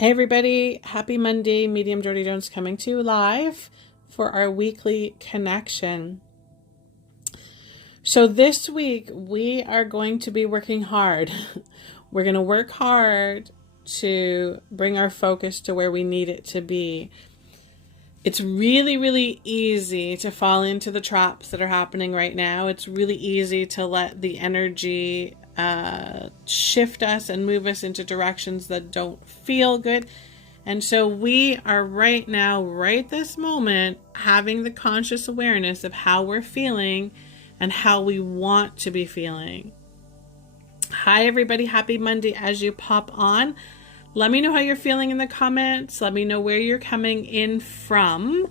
Hey everybody, happy Monday. Medium Jody Jones coming to you live for our weekly connection. So this week we are going to be working hard. We're going to work hard to bring our focus to where we need it to be. It's really, really easy to fall into the traps that are happening right now. It's really easy to let the energy shift us and move us into directions that don't feel good. And so we are right now, right this moment, having the conscious awareness of how we're feeling and how we want to be feeling. Hi everybody, happy Monday as you pop on. Let me know how you're feeling in the comments. Let me know where you're coming in from.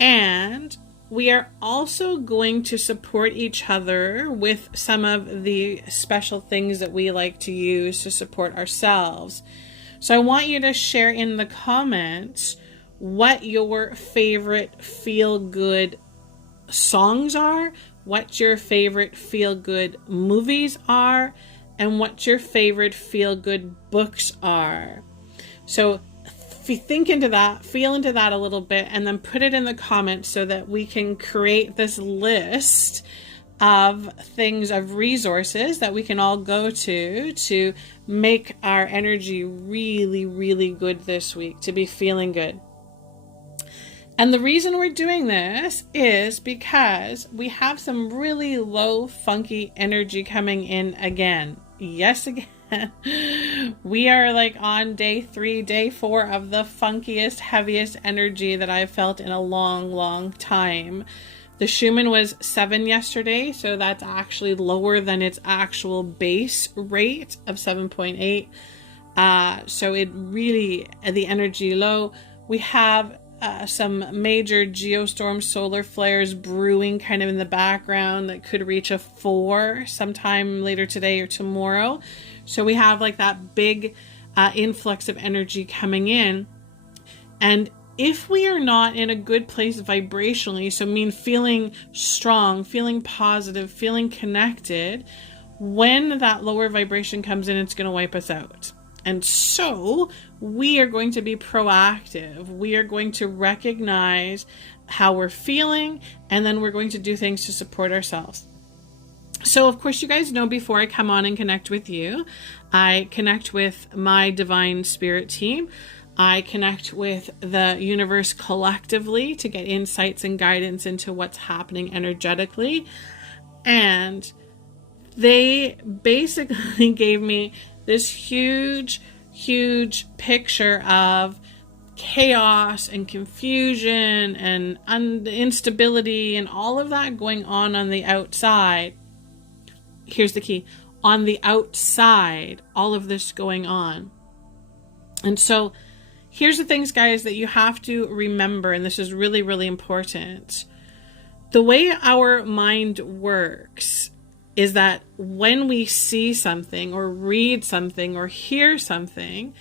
And we are also going to support each other with some of the special things that we like to use to support ourselves. So I want you to share in the comments what your favorite feel-good songs are, what your favorite feel-good movies are, and what your favorite feel-good books are. So if you think into that, feel into that a little bit, and then put it in the comments so that we can create this list of things, of resources that we can all go to make our energy really, really good this week, to be feeling good. And the reason we're doing this is because we have some really low, funky energy coming in again. Yes, again. We are like on day 3, day 4 of the funkiest, heaviest energy that I've felt in a long, long time. The Schumann was 7 yesterday, so that's actually lower than its actual base rate of 7.8. So it really, the energy low. We have some major geostorm solar flares brewing kind of in the background that could reach a 4 sometime later today or tomorrow. So we have like that big influx of energy coming in. And if we are not in a good place vibrationally, so feeling strong, feeling positive, feeling connected, when that lower vibration comes in, it's going to wipe us out. And so we are going to be proactive. We are going to recognize how we're feeling, and then we're going to do things to support ourselves. So, of course, you guys know before I come on and connect with you, I connect with my divine spirit team. I connect with the universe collectively to get insights and guidance into what's happening energetically. And they basically gave me this huge, huge picture of chaos and confusion and instability and all of that going on the outside. Here's the key. On the outside, all of this going on. And so here's the things, guys, that you have to remember, and this is really, really important. The way our mind works is that when we see something or read something or hear something,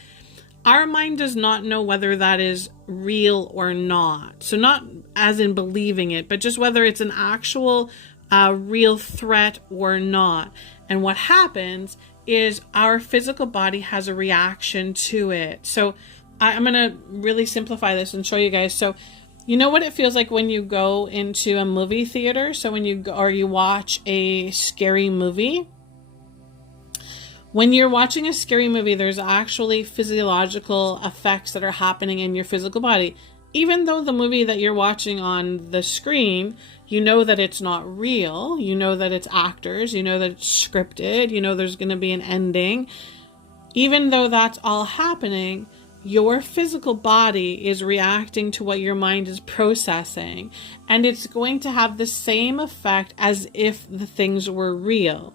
our mind does not know whether that is real or not. So not as in believing it, but just whether it's an actual real threat or not. And what happens is our physical body has a reaction to it. So I'm going to really simplify this and show you guys. So you know what it feels like when you go into a movie theater? So when you go, or you watch a scary movie. When you're watching a scary movie, there's actually physiological effects that are happening in your physical body. Even though the movie that you're watching on the screen, you know that it's not real. You know that it's actors. You know that it's scripted. You know there's going to be an ending. Even though that's all happening, your physical body is reacting to what your mind is processing, and it's going to have the same effect as if the things were real.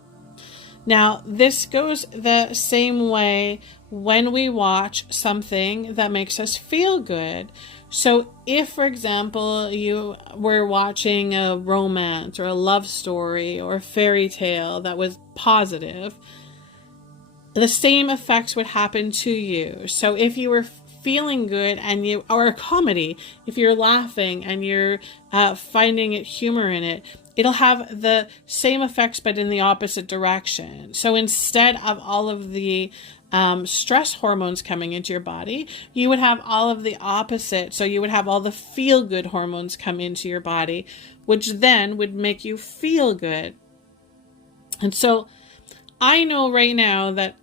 Now, this goes the same way when we watch something that makes us feel good. So if, for example, you were watching a romance or a love story or a fairy tale that was positive, the same effects would happen to you. So if you were feeling good and you, or a comedy, if you're laughing and you're finding humor in it, it'll have the same effects but in the opposite direction. So instead of all of the stress hormones coming into your body. You would have all of the opposite. So you would have all the feel-good hormones come into your body, which then would make you feel good. And so I know right now that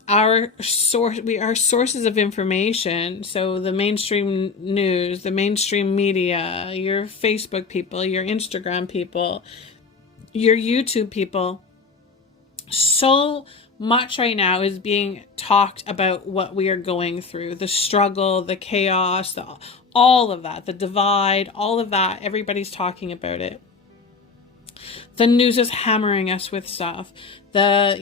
we are sources of information. So the mainstream news, the mainstream media, your Facebook people, your Instagram people, your YouTube people, so much right now is being talked about what we are going through, the struggle, the chaos, all of that, the divide, all of that. Everybody's talking about it. The news is hammering us with stuff. The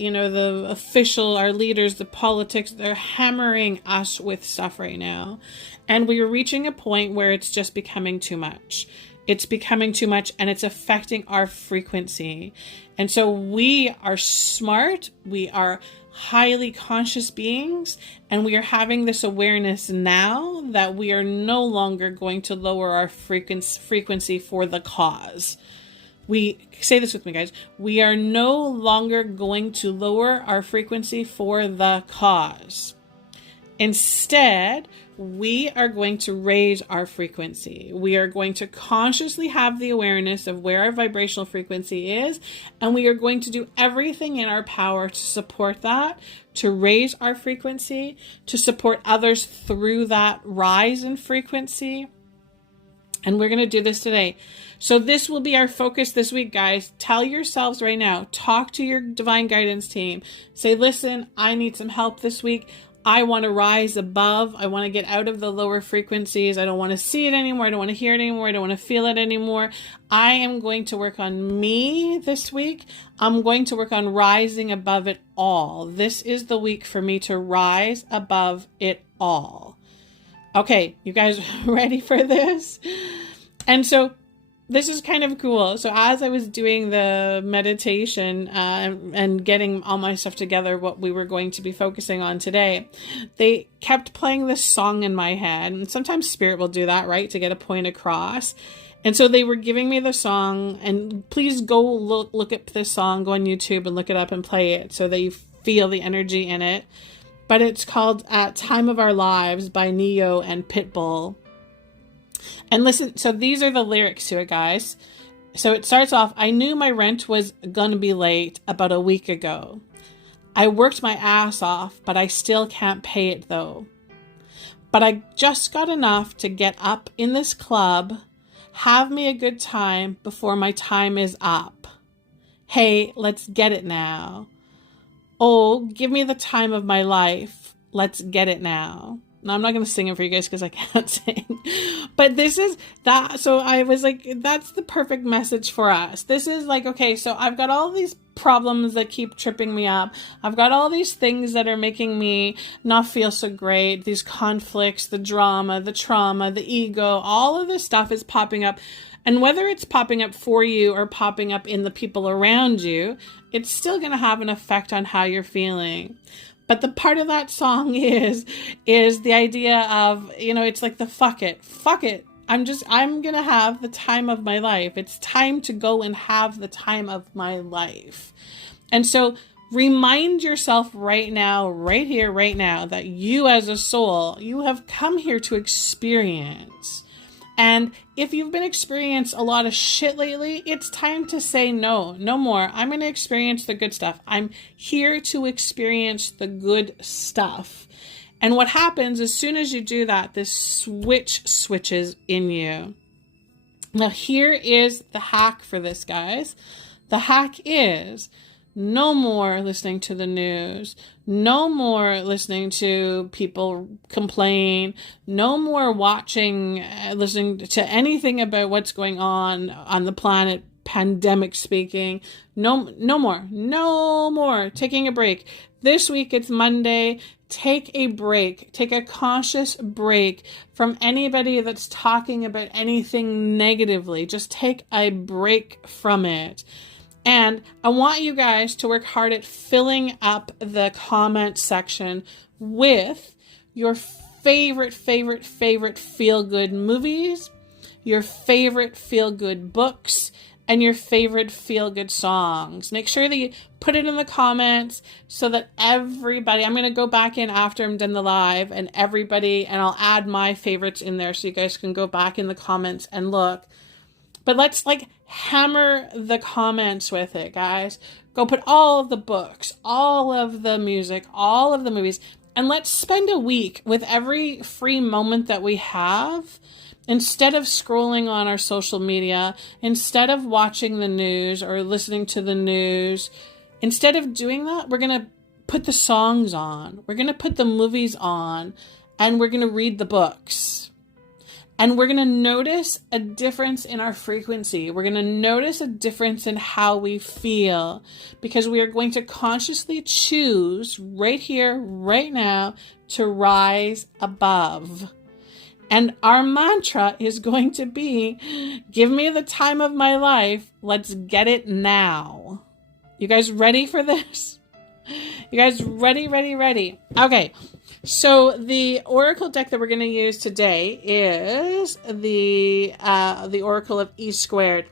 official, our leaders, the politics, they're hammering us with stuff right now. And we are reaching a point where it's just becoming too much. It's becoming too much and it's affecting our frequency. And so we are smart. We are highly conscious beings. And we are having this awareness now that we are no longer going to lower our frequency for the cause. Say this with me, guys. We are no longer going to lower our frequency for the cause. Instead, we are going to raise our frequency. We are going to consciously have the awareness of where our vibrational frequency is, and we are going to do everything in our power to support that, to raise our frequency, to support others through that rise in frequency. And we're going to do this today. So this will be our focus this week, guys. Tell yourselves right now, talk to your divine guidance team. Say, listen, I need some help this week. I want to rise above. I want to get out of the lower frequencies. I don't want to see it anymore. I don't want to hear it anymore. I don't want to feel it anymore. I am going to work on me this week. I'm going to work on rising above it all. This is the week for me to rise above it all. Okay, you guys ready for this? And so this is kind of cool. So as I was doing the meditation and getting all my stuff together, what we were going to be focusing on today, they kept playing this song in my head. And sometimes spirit will do that, right? To get a point across. And so they were giving me the song, and please go look up this song, go on YouTube and look it up and play it so that you feel the energy in it. But it's called Time of Our Lives by Neo and Pitbull. And listen, so these are the lyrics to it, guys. So it starts off, I knew my rent was gonna be late about a week ago. I worked my ass off, but I still can't pay it though. But I just got enough to get up in this club, have me a good time before my time is up. Hey, let's get it now. Oh, give me the time of my life. Let's get it now. Now, I'm not going to sing it for you guys because I can't sing. But this is that. So I was like, that's the perfect message for us. This is like, okay, so I've got all these problems that keep tripping me up. I've got all these things that are making me not feel so great. These conflicts, the drama, the trauma, the ego, all of this stuff is popping up. And whether it's popping up for you or popping up in the people around you, it's still going to have an effect on how you're feeling. But the part of that song is the idea of, it's like the fuck it. I'm going to have the time of my life. It's time to go and have the time of my life. And so remind yourself right now, right here, right now, that you as a soul, you have come here to experience. And if you've been experiencing a lot of shit lately, it's time to say no more. I'm going to experience the good stuff. I'm here to experience the good stuff. And what happens as soon as you do that, this switch switches in you. Now, here is the hack for this, guys. The hack is no more listening to the news. No more listening to people complain. No more listening to anything about what's going on the planet, pandemic speaking. No more. Taking a break. This week it's Monday. Take a break. Take a conscious break from anybody that's talking about anything negatively. Just take a break from it. And I want you guys to work hard at filling up the comment section with your favorite feel-good movies, your favorite feel-good books, and your favorite feel-good songs. Make sure that you put it in the comments so that everybody, I'm going to go back in after I'm done the live, and I'll add my favorites in there so you guys can go back in the comments and look. But let's like hammer the comments with it, guys. Go put all of the books, all of the music, all of the movies, and let's spend a week with every free moment that we have. Instead of scrolling on our social media, instead of watching the news or listening to the news, instead of doing that, we're going to put the songs on. We're going to put the movies on, and we're going to read the books. And we're going to notice a difference in our frequency. We're going to notice a difference in how we feel, because we are going to consciously choose right here, right now, to rise above. And our mantra is going to be, give me the time of my life. Let's get it now. You guys ready for this? You guys ready? Okay. So the oracle deck that we're going to use today is the Oracle of E Squared.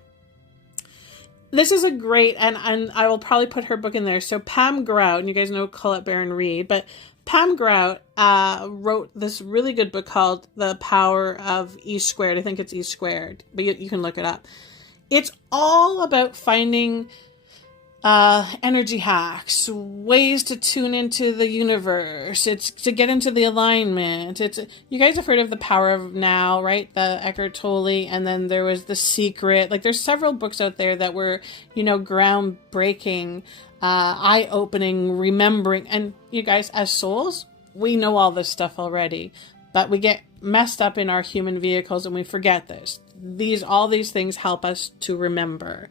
This is a great, and I will probably put her book in there. So Pam Grout, and you guys know Colette Baron Reid, but Pam Grout wrote this really good book called The Power of E Squared. I think it's E Squared, but you can look it up. It's all about finding energy hacks, ways to tune into the universe. It's to get into the alignment. You guys have heard of The Power of Now, right? The Eckhart Tolle, and then there was The Secret. Like, there's several books out there that were, groundbreaking, eye-opening, remembering. And you guys, as souls, we know all this stuff already, but we get messed up in our human vehicles and we forget this. All these things help us to remember.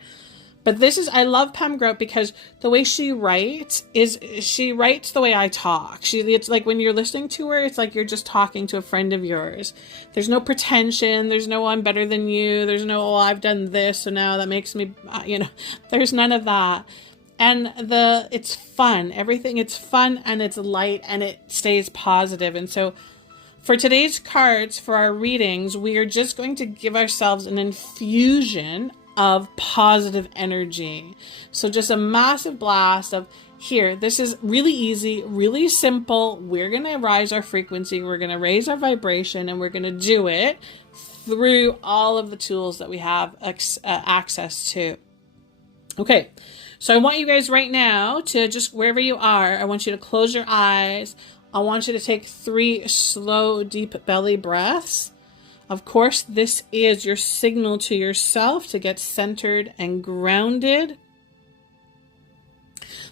But I love Pam Grout because the way she writes the way I talk. It's like when you're listening to her, it's like you're just talking to a friend of yours. There's no pretension. There's no, I'm better than you. There's no, I've done this, so now that makes me, there's none of that. And it's fun. Everything, it's fun and it's light and it stays positive. And so for today's cards, for our readings, we are just going to give ourselves an infusion of positive energy. So just a massive blast of, here, this is really easy, really simple. We're going to rise our frequency. We're going to raise our vibration, and we're going to do it through all of the tools that we have access to. Okay. So I want you guys right now to just, wherever you are, I want you to close your eyes. I want you to take 3 slow, deep belly breaths. Of course, this is your signal to yourself to get centered and grounded.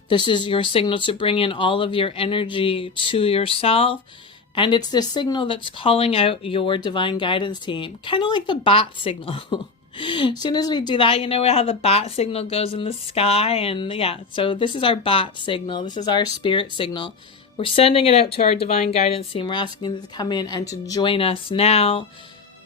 This is your signal to bring in all of your energy to yourself. And it's the signal that's calling out your divine guidance team. Kind of like the bat signal. As soon as we do that, you know how the bat signal goes in the sky? And yeah, so this is our bat signal. This is our spirit signal. We're sending it out to our divine guidance team. We're asking them to come in and to join us now.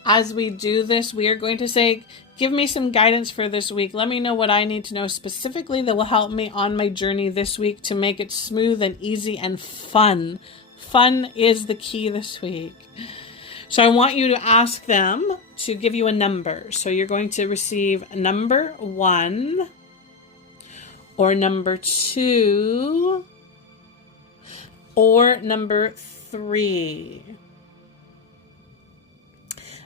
As we do this, we are going to say, give me some guidance for this week. Let me know what I need to know specifically that will help me on my journey this week to make it smooth and easy and fun. Fun is the key this week. So I want you to ask them to give you a number. So you're going to receive number 1 or number 2 or number 3.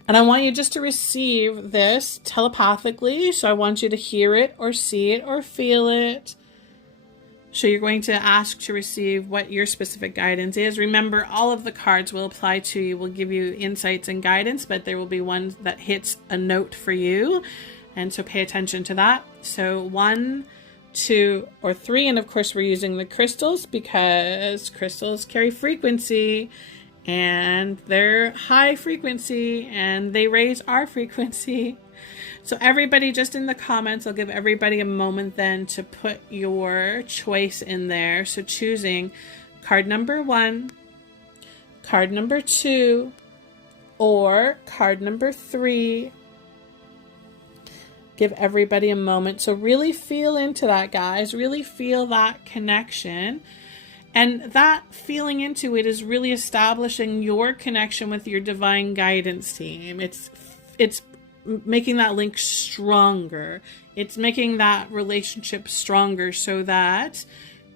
And I want you just to receive this telepathically. So I want you to hear it or see it or feel it. So you're going to ask to receive what your specific guidance is. Remember, all of the cards will apply to you, will give you insights and guidance, but there will be one that hits a note for you. And so pay attention to that. So 1, 2, or 3. And of course, we're using the crystals because crystals carry frequency. And they're high frequency and they raise our frequency. So everybody, just in the comments, I'll give everybody a moment then to put your choice in there. So choosing card number 1, card number 2, or card number 3. Give everybody a moment. So really feel into that, guys. Really feel that connection. And that feeling into it is really establishing your connection with your divine guidance team. It's making that link stronger. It's making that relationship stronger so that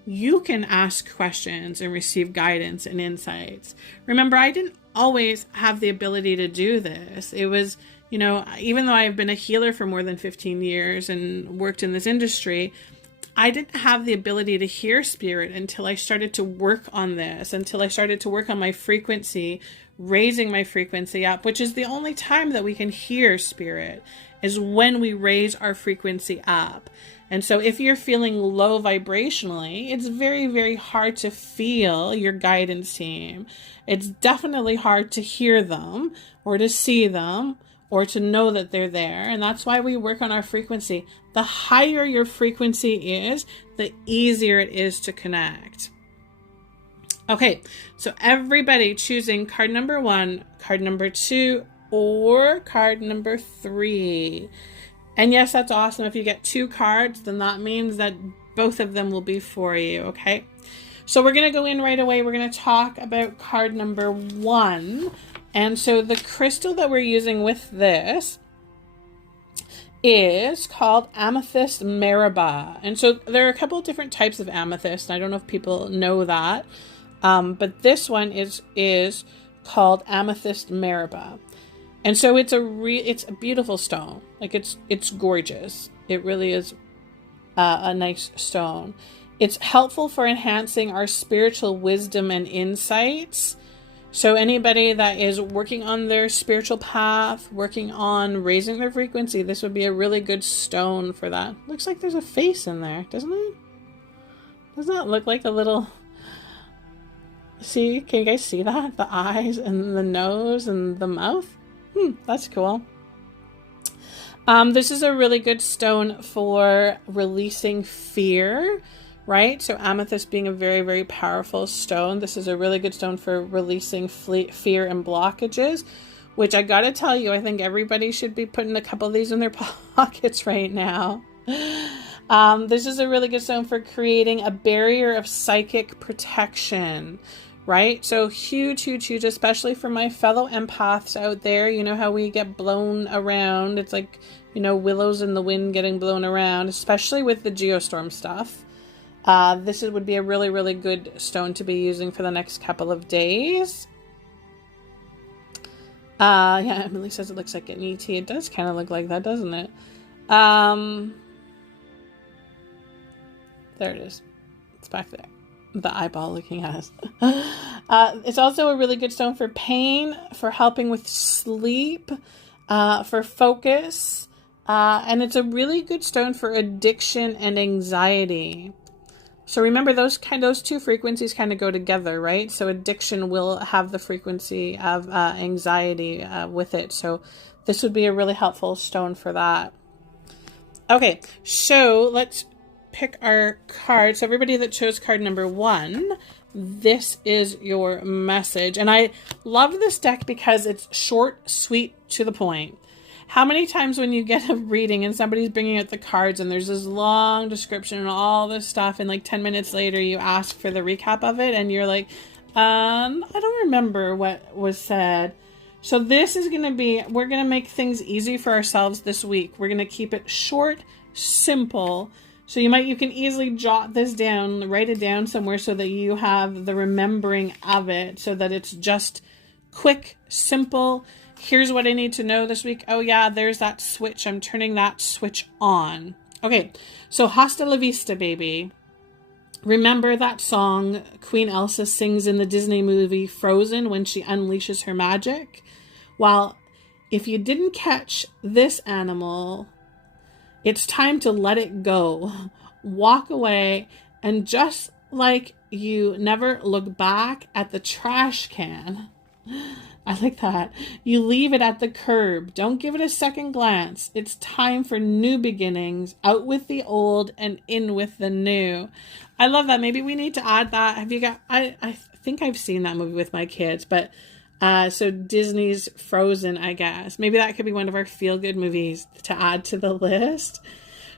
you can ask questions and receive guidance and insights. Remember, I didn't always have the ability to do this. It was, even though I've been a healer for more than 15 years and worked in this industry, I didn't have the ability to hear spirit until I started to work on this, until I started to work on my frequency, raising my frequency up, which is the only time that we can hear spirit, is when we raise our frequency up. And so if you're feeling low vibrationally, it's very, very hard to feel your guidance team. It's definitely hard to hear them or to see them or to know that they're there. And that's why we work on our frequency. The higher your frequency is, the easier it is to connect. Okay, so everybody choosing card number 1, card number 2, or card number 3. And yes, that's awesome. If you get 2 cards, then that means that both of them will be for you, okay? So we're going to go in right away. We're going to talk about card number 1. And so the crystal that we're using with this is called Amethyst Meribah. And so there are a couple of different types of amethyst. I don't know if people know that. But this one is called Amethyst Meribah. And so it's a beautiful stone. Like it's gorgeous. It really is a nice stone. It's helpful for enhancing our spiritual wisdom and insights. So anybody that is working on their spiritual path, working on raising their frequency, this would be a really good stone for that. Looks like there's a face in there, doesn't it? Doesn't that look like a little... See, can you guys see that? The eyes and the nose and the mouth? That's cool. This is a really good stone for releasing fear, right? So amethyst being a very, very powerful stone. This is a really good stone for releasing fear and blockages, which I gotta tell you, I think everybody should be putting a couple of these in their pockets right now. This is a really good stone for creating a barrier of psychic protection, right? So huge, especially for my fellow empaths out there. You know how we get blown around. It's like, willows in the wind getting blown around, especially with the geostorm stuff. This would be a really, really good stone to be using for the next couple of days. Yeah, Emily says it looks like an ET. It does kind of look like that, doesn't it? There it is. It's back there. The eyeball looking at us. It's also a really good stone for pain, for helping with sleep, for focus. And it's a really good stone for addiction and anxiety. So remember, those two frequencies kind of go together, right? So addiction will have the frequency of anxiety with it. So this would be a really helpful stone for that. Okay, so let's pick our card. So everybody that chose card number 1, this is your message. And I love this deck because it's short, sweet, to the point. How many times when you get a reading and somebody's bringing out the cards and there's this long description and all this stuff, and like 10 minutes later you ask for the recap of it and you're like, I don't remember what was said. So this is going to be, we're going to make things easy for ourselves this week. We're going to keep it short, simple. So you can easily jot this down, write it down somewhere so that you have the remembering of it, so that it's just quick, simple. Here's what I need to know this week. Oh yeah, there's that switch. I'm turning that switch on. Okay, so hasta la vista, baby. Remember that song Queen Elsa sings in the Disney movie Frozen when she unleashes her magic? Well, if you didn't catch this, animal, it's time to let it go. Walk away, and just like you never look back at the trash can, I like that, you leave it at the curb. Don't give it a second glance. It's time for new beginnings. Out with the old and in with the new. I love that. Maybe we need to add that. Have you got, I think I've seen that movie with my kids, but so Disney's Frozen, I guess. Maybe that could be one of our feel-good movies to add to the list.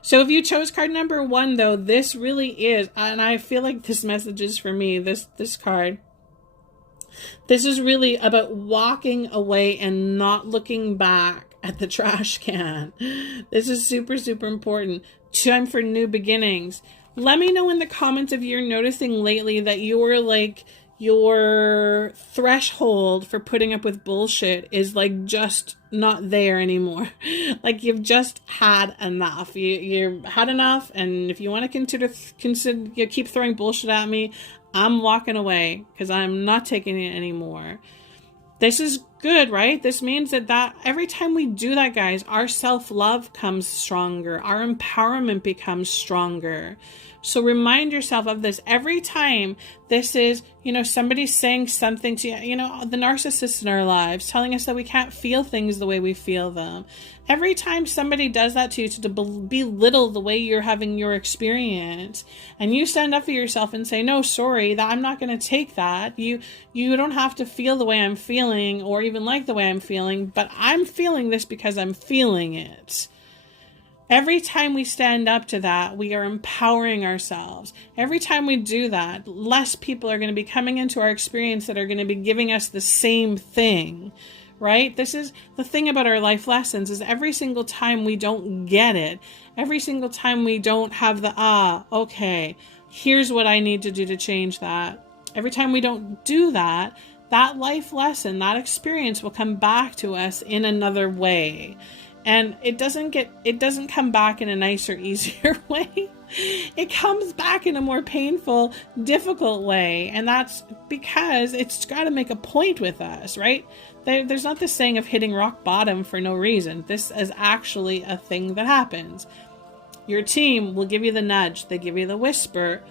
So if you chose card number 1, though, this really is, and I feel like this message is for me, this card. This is really about walking away and not looking back at the trash can. This is super, super important. Time for new beginnings. Let me know in the comments if you're noticing lately that you're like, your threshold for putting up with bullshit is like just not there anymore. Like you've just had enough. You've had enough, and if you want to consider you keep throwing bullshit at me, I'm walking away because I'm not taking it anymore. This is good, right? This means that every time we do that, guys, our self-love comes stronger. Our empowerment becomes stronger. So remind yourself of this every time. This is, somebody saying something to you, the narcissists in our lives, telling us that we can't feel things the way we feel them. Every time somebody does that to you, to belittle the way you're having your experience, and you stand up for yourself and say, no, sorry, that I'm not going to take that. You don't have to feel the way I'm feeling or even like the way I'm feeling, but I'm feeling this because I'm feeling it. Every time we stand up to that, we are empowering ourselves. Every time we do that, less people are going to be coming into our experience that are going to be giving us the same thing, right? This is the thing about our life lessons, is every single time we don't get it, every single time we don't have the, okay, here's what I need to do to change that. Every time we don't do that, that life lesson, that experience will come back to us in another way. And it doesn't come back in a nicer, easier way. It comes back in a more painful, difficult way. And that's because it's got to make a point with us, right? There's not this saying of hitting rock bottom for no reason. This is actually a thing that happens. Your team will give you the nudge. They give you the whisper.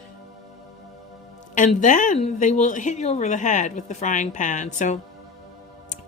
And then they will hit you over the head with the frying pan. So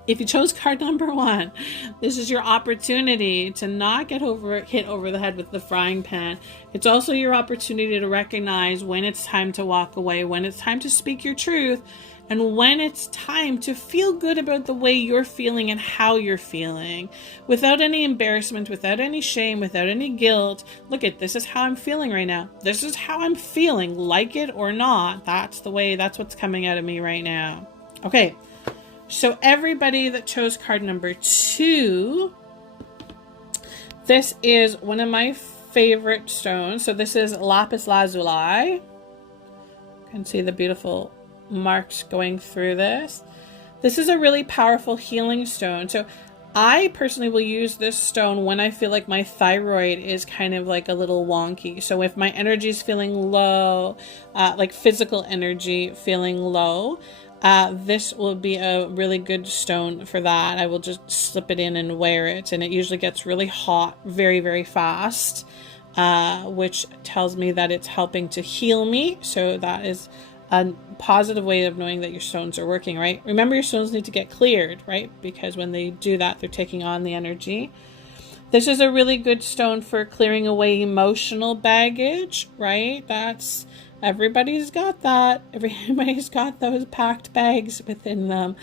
if you chose card number 1, this is your opportunity to not get hit over the head with the frying pan. It's also your opportunity to recognize when it's time to walk away, when it's time to speak your truth, and when it's time to feel good about the way you're feeling and how you're feeling, without any embarrassment, without any shame, without any guilt. Look at this is how I'm feeling right now. This is how I'm feeling, like it or not. That's what's coming out of me right now. Okay. So everybody that chose card number 2, this is one of my favorite stones. So this is Lapis Lazuli. You can see the beautiful marks going through this. This is a really powerful healing stone. So I personally will use this stone when I feel like my thyroid is kind of like a little wonky. So if my energy is feeling low, like physical energy feeling low, this will be a really good stone for that. I will just slip it in and wear it, and it usually gets really hot very, very fast, which tells me that it's helping to heal me. So that is a positive way of knowing that your stones are working, right? Remember, your stones need to get cleared, right? Because when they do that, they're taking on the energy. This is a really good stone for clearing away emotional baggage, right? Everybody's got that. Everybody's got those packed bags within them.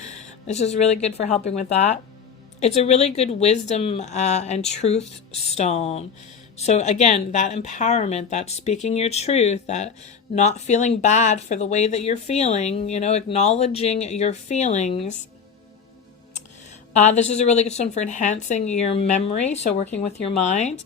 This is really good for helping with that. It's a really good wisdom and truth stone. So again, that empowerment, that speaking your truth, that not feeling bad for the way that you're feeling, acknowledging your feelings. This is a really good stone for enhancing your memory, so working with your mind.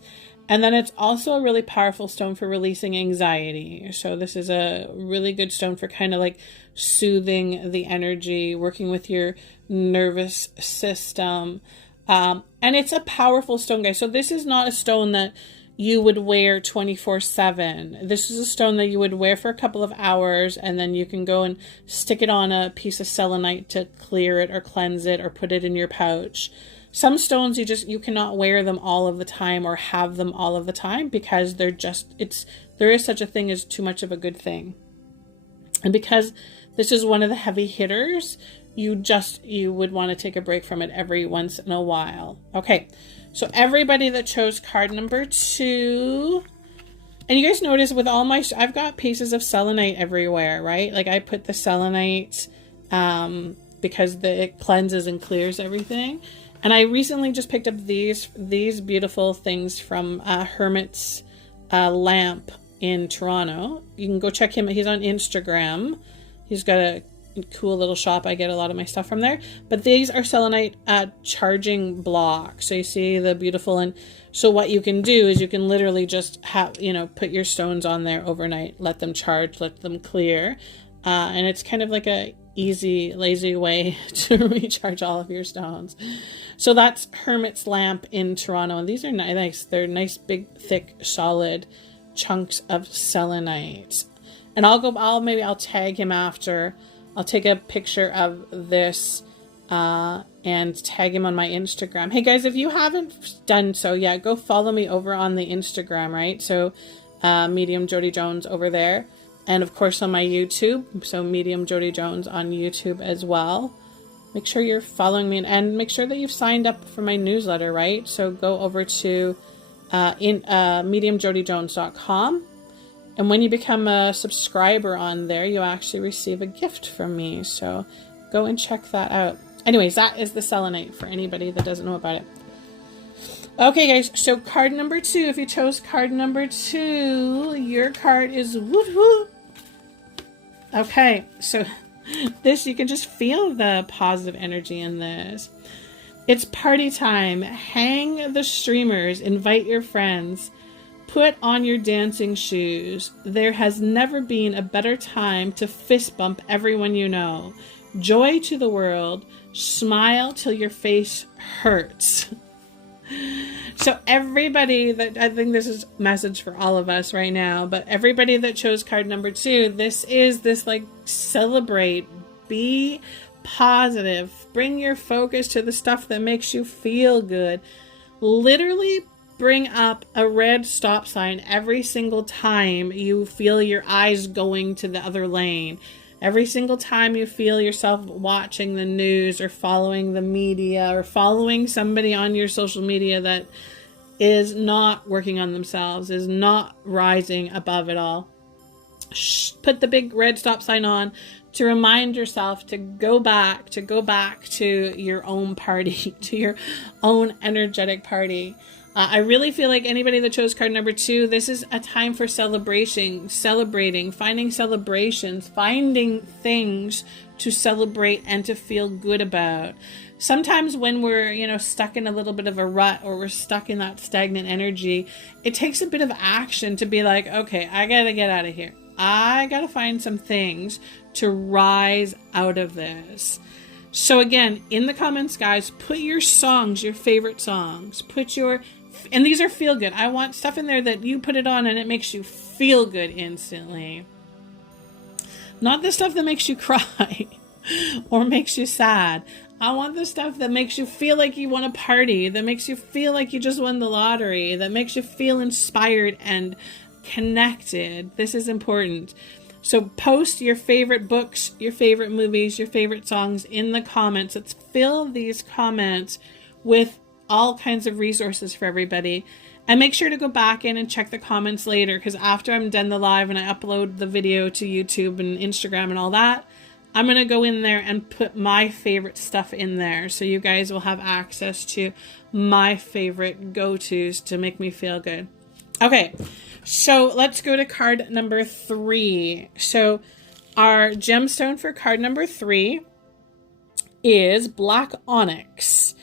And then it's also a really powerful stone for releasing anxiety. So this is a really good stone for kind of like soothing the energy, working with your nervous system. And it's a powerful stone, guys. So this is not a stone that you would wear 24/7. This is a stone that you would wear for a couple of hours, and then you can go and stick it on a piece of selenite to clear it or cleanse it or put it in your pouch. Some stones you cannot wear them all of the time or have them all of the time because there is such a thing as too much of a good thing. And because this is one of the heavy hitters, you would want to take a break from it every once in a while. Okay. So everybody that chose card number 2, and you guys notice with all I've got pieces of selenite everywhere, right? Like I put the selenite, because it cleanses and clears everything. And I recently just picked up these beautiful things from Hermit's Lamp in Toronto. You can go check him. He's on Instagram. He's got a cool little shop. I get a lot of my stuff from there. But these are selenite charging blocks. So you see the beautiful, and so what you can do is you can literally just have, put your stones on there overnight, let them charge, let them clear. And it's kind of like a easy, lazy way to recharge all of your stones. So that's Hermit's Lamp in Toronto. And these are nice. They're nice, big, thick, solid chunks of selenite. And I'll tag him after. I'll take a picture of this and tag him on my Instagram. Hey guys, if you haven't done so yet, go follow me over on the Instagram, right? So Medium Jody Jones over there. And of course on my YouTube. So Medium Jody Jones on YouTube as well. Make sure you're following me, and make sure that you've signed up for my newsletter, right? So go over to mediumjodyjones.com. And when you become a subscriber on there, you actually receive a gift from me. So go and check that out. Anyways, that is the selenite for anybody that doesn't know about it. Okay, guys. So card number 2. If you chose card number 2, your card is woohoo. Okay, so this, you can just feel the positive energy in this. It's party time. Hang the streamers. Invite your friends. Put on your dancing shoes. There has never been a better time to fist bump everyone you know. Joy to the world. Smile till your face hurts. So everybody that, I think this is a message for all of us right now, but everybody that chose card number 2, this is this like celebrate, be positive, bring your focus to the stuff that makes you feel good. Literally bring up a red stop sign every single time you feel your eyes going to the other lane. Every single time you feel yourself watching the news or following the media or following somebody on your social media that is not working on themselves, is not rising above it all, put the big red stop sign on to remind yourself to go back to your own party, to your own energetic party. I really feel like anybody that chose card number 2, this is a time for celebrating, finding celebrations, finding things to celebrate and to feel good about. Sometimes when we're, stuck in a little bit of a rut, or we're stuck in that stagnant energy, it takes a bit of action to be like, okay, I gotta get out of here. I gotta find some things to rise out of this. So again, in the comments, guys, put your songs, your favorite songs, and these are feel good. I want stuff in there that you put it on and it makes you feel good instantly. Not the stuff that makes you cry or makes you sad. I want the stuff that makes you feel like you want to party, that makes you feel like you just won the lottery, that makes you feel inspired and connected. This is important. So post your favorite books, your favorite movies, your favorite songs in the comments. Let's fill these comments with all kinds of resources for everybody. And make sure to go back in and check the comments later, because after I'm done the live and I upload the video to YouTube and Instagram and all that, I'm going to go in there and put my favorite stuff in there. So you guys will have access to my favorite go-tos to make me feel good. Okay, so let's go to card number 3. So our gemstone for card number 3 is black onyx.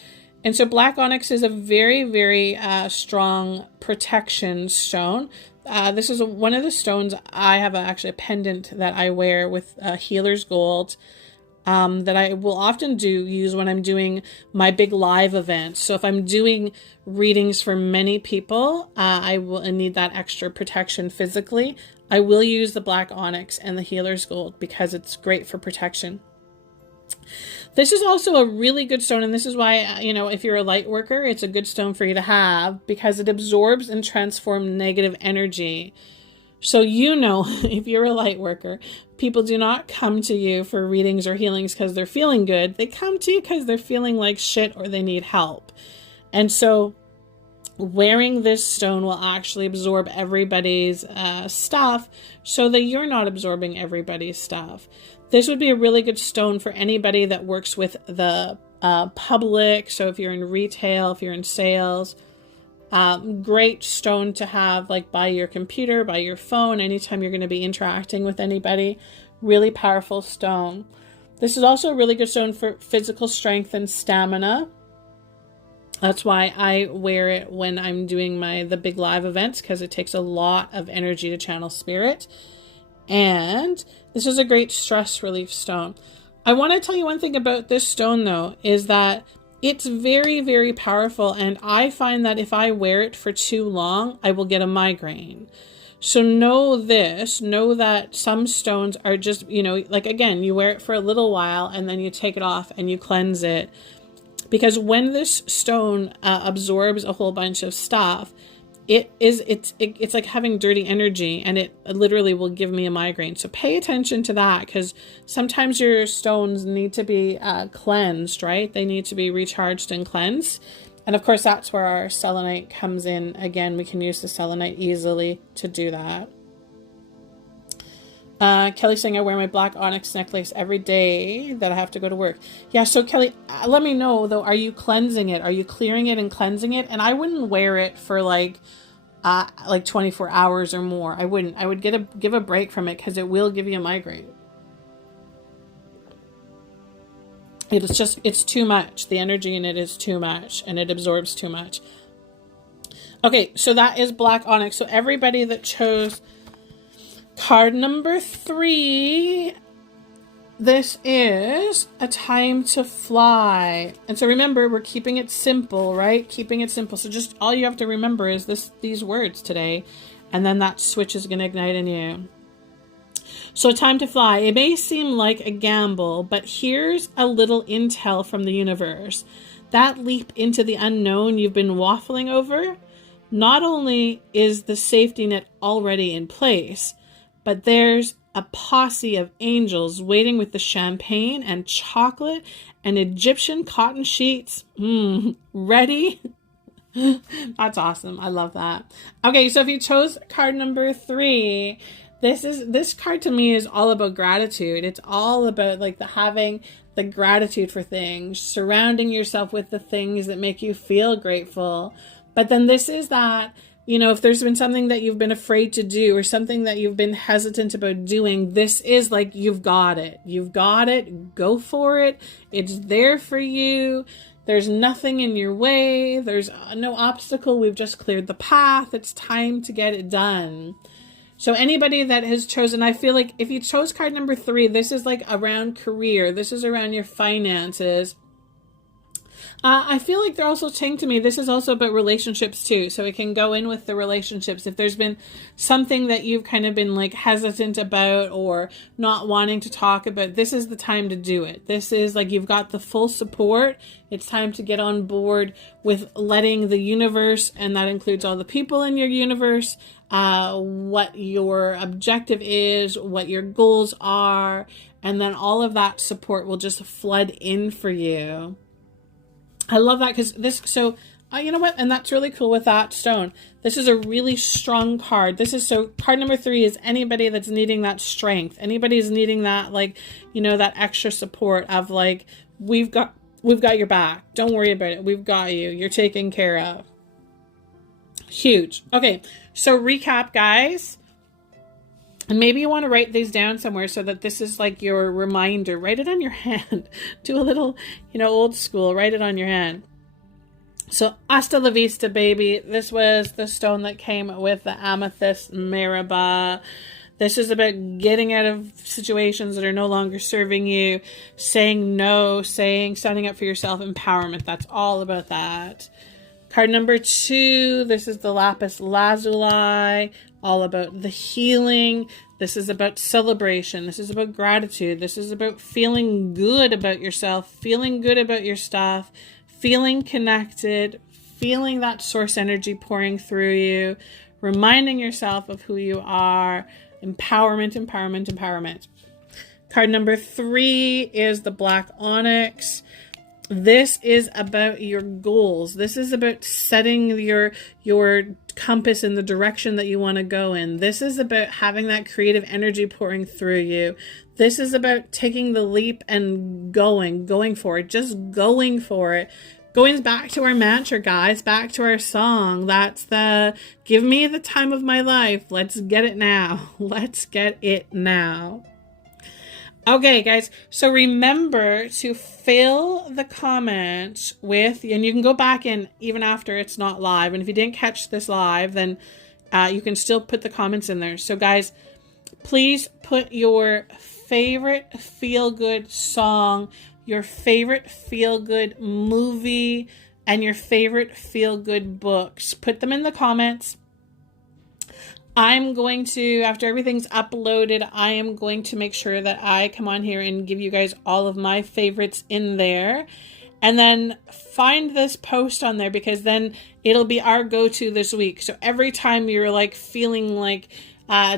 And so black onyx is a very, very strong protection stone. This is one of the stones. I have actually a pendant that I wear with healer's gold that I will often use when I'm doing my big live events. So if I'm doing readings for many people, I will need that extra protection physically. I will use the black onyx and the healer's gold because it's great for protection. This is also a really good stone, and this is why, if you're a light worker, it's a good stone for you to have, because it absorbs and transforms negative energy. So if you're a light worker, people do not come to you for readings or healings because they're feeling good. They come to you because they're feeling like shit or they need help. And so wearing this stone will actually absorb everybody's stuff so that you're not absorbing everybody's stuff. This would be a really good stone for anybody that works with the public. So if you're in retail, if you're in sales, great stone to have like by your computer, by your phone, anytime you're going to be interacting with anybody. Really powerful stone. This is also a really good stone for physical strength and stamina. That's why I wear it when I'm doing the big live events, because it takes a lot of energy to channel spirit. And this is a great stress relief stone. I want to tell you one thing about this stone, though, is that it's very, very powerful. And I find that if I wear it for too long, I will get a migraine. So know that some stones are just, like, again, you wear it for a little while and then you take it off and you cleanse it. Because when this stone absorbs a whole bunch of stuff, it's like having dirty energy, and it literally will give me a migraine. So pay attention to that, because sometimes your stones need to be cleansed, right? They need to be recharged and cleansed. And of course, that's where our selenite comes in. Again, we can use the selenite easily to do that. Kelly's saying I wear my black onyx necklace every day that I have to go to work. Yeah, so Kelly, let me know though, are you cleansing it? Are you clearing it and cleansing it? And I wouldn't wear it for like 24 hours or more. I wouldn't. I would give a break from it, because it will give you a migraine. It's too much. The energy in it is too much, and it absorbs too much. Okay, so that is black onyx. So everybody that chose card number 3, this is a time to fly. And so remember, we're keeping it simple, right? Keeping it simple. So just all you have to remember is these words today, and then that switch is going to ignite in you. So time to fly. It may seem like a gamble, but here's a little intel from the universe. That leap into the unknown you've been waffling over, not only is the safety net already in place, but there's a posse of angels waiting with the champagne and chocolate and Egyptian cotton sheets. Ready? That's awesome. I love that. Okay, so if you chose card number 3, this card to me is all about gratitude. It's all about like having the gratitude for things, surrounding yourself with the things that make you feel grateful. But then this is that, if there's been something that you've been afraid to do or something that you've been hesitant about doing, this is like, you've got it. You've got it. Go for it. It's there for you. There's nothing in your way. There's no obstacle. We've just cleared the path. It's time to get it done. So anybody that has chosen, I feel like if you chose card number 3, this is like around career. This is around your finances. I feel like they're also saying to me, this is also about relationships too. So it can go in with the relationships. If there's been something that you've kind of been like hesitant about or not wanting to talk about, this is the time to do it. This is like, you've got the full support. It's time to get on board with letting the universe, and that includes all the people in your universe, what your objective is, what your goals are, and then all of that support will just flood in for you. I love that, because you know what? And that's really cool with that stone. This is a really strong card. Card number 3 is anybody that's needing that strength. Anybody's needing that, that extra support of like, we've got your back. Don't worry about it. We've got you. You're taken care of. Huge. Okay. So recap, guys. And maybe you want to write these down somewhere so that this is like your reminder. Write it on your hand. Do a little, old school. Write it on your hand. So, hasta la vista, baby. This was the stone that came with the amethyst Meribah. This is about getting out of situations that are no longer serving you. Saying no. Standing up for yourself. Empowerment. That's all about that. Card number 2. This is the Lapis Lazuli. All about the healing. This is about celebration. This is about gratitude. This is about feeling good about yourself, feeling good about your stuff, feeling connected, feeling that source energy pouring through you, reminding yourself of who you are. Empowerment, empowerment, empowerment. Card number 3 is the black onyx. This is about your goals. This is about setting your compass in the direction that you want to go in. This is about having that creative energy pouring through you. This is about taking the leap and going for it. Just going for it. Going back to our mantra, guys, back to our song. That's the give me the time of my life. Let's get it now. Let's get it now. Okay, guys, so remember to fill the comments with, and you can go back in even after it's not live. And if you didn't catch this live, then you can still put the comments in there. So guys, please put your favorite feel-good song, your favorite feel-good movie, and your favorite feel-good books. Put them in the comments. I'm going to, after everything's uploaded, I am going to make sure that I come on here and give you guys all of my favorites in there. And then find this post on there, because then it'll be our go-to this week. So every time you're like feeling like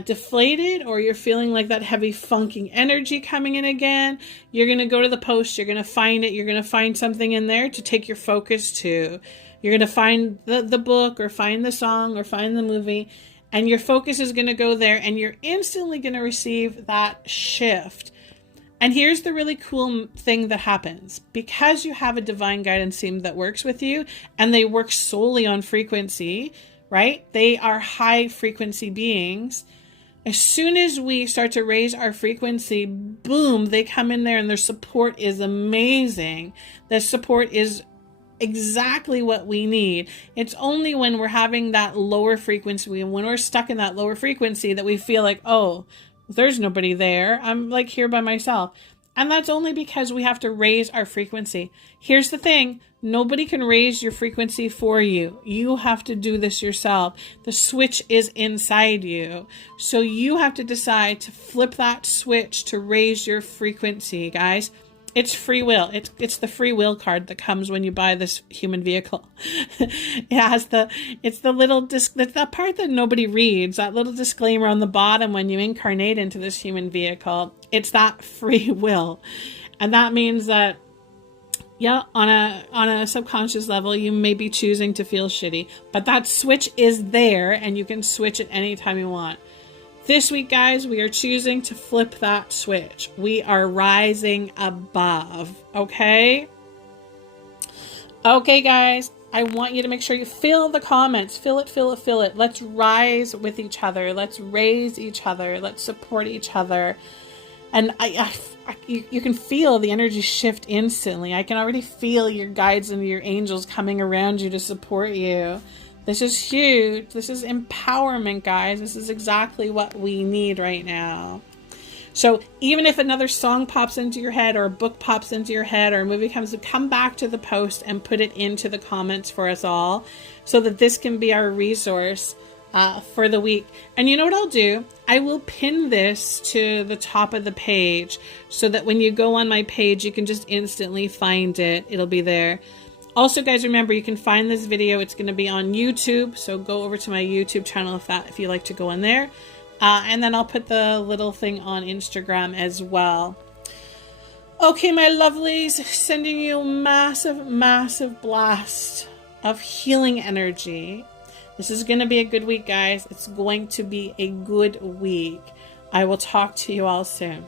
deflated, or you're feeling like that heavy funking energy coming in again, you're going to go to the post, you're going to find it, you're going to find something in there to take your focus to. You're going to find the book, or find the song, or find the movie, and your focus is going to go there, and you're instantly going to receive that shift. And here's the really cool thing that happens. Because you have a divine guidance team that works with you, and they work solely on frequency, right? They are high frequency beings. As soon as we start to raise our frequency, boom, they come in there, and their support is amazing. The support is exactly what we need. It's only when we're having that lower frequency, when we're stuck in that lower frequency, that we feel like, oh, there's nobody there. I'm like here by myself. And that's only because we have to raise our frequency. Here's the thing. Nobody can raise your frequency for you. You have to do this yourself. The switch is inside you. So you have to decide to flip that switch to raise your frequency, guys. It's free will. It's the free will card that comes when you buy this human vehicle. It's the little that part that nobody reads, that little disclaimer on the bottom when you incarnate into this human vehicle. It's that free will. And that means that, yeah, on a subconscious level, you may be choosing to feel shitty, but that switch is there, and you can switch it anytime you want. This week, guys, we are choosing to flip that switch. We are rising above, okay? Okay, guys, I want you to make sure you fill the comments. Fill it, fill it, fill it. Let's rise with each other. Let's raise each other. Let's support each other. And you can feel the energy shift instantly. I can already feel your guides and your angels coming around you to support you. This is huge. This is empowerment, guys. This is exactly what we need right now. So even if another song pops into your head, or a book pops into your head, or a movie comes, come back to the post and put it into the comments for us all, so that this can be our resource for the week. And you know what I'll do? I will pin this to the top of the page, so that when you go on my page, you can just instantly find it. It'll be there. Also, guys, remember, you can find this video. It's going to be on YouTube, so go over to my YouTube channel if you like to go on there. And then I'll put the little thing on Instagram as well. Okay, my lovelies, sending you a massive, massive blast of healing energy. This is going to be a good week, guys. It's going to be a good week. I will talk to you all soon.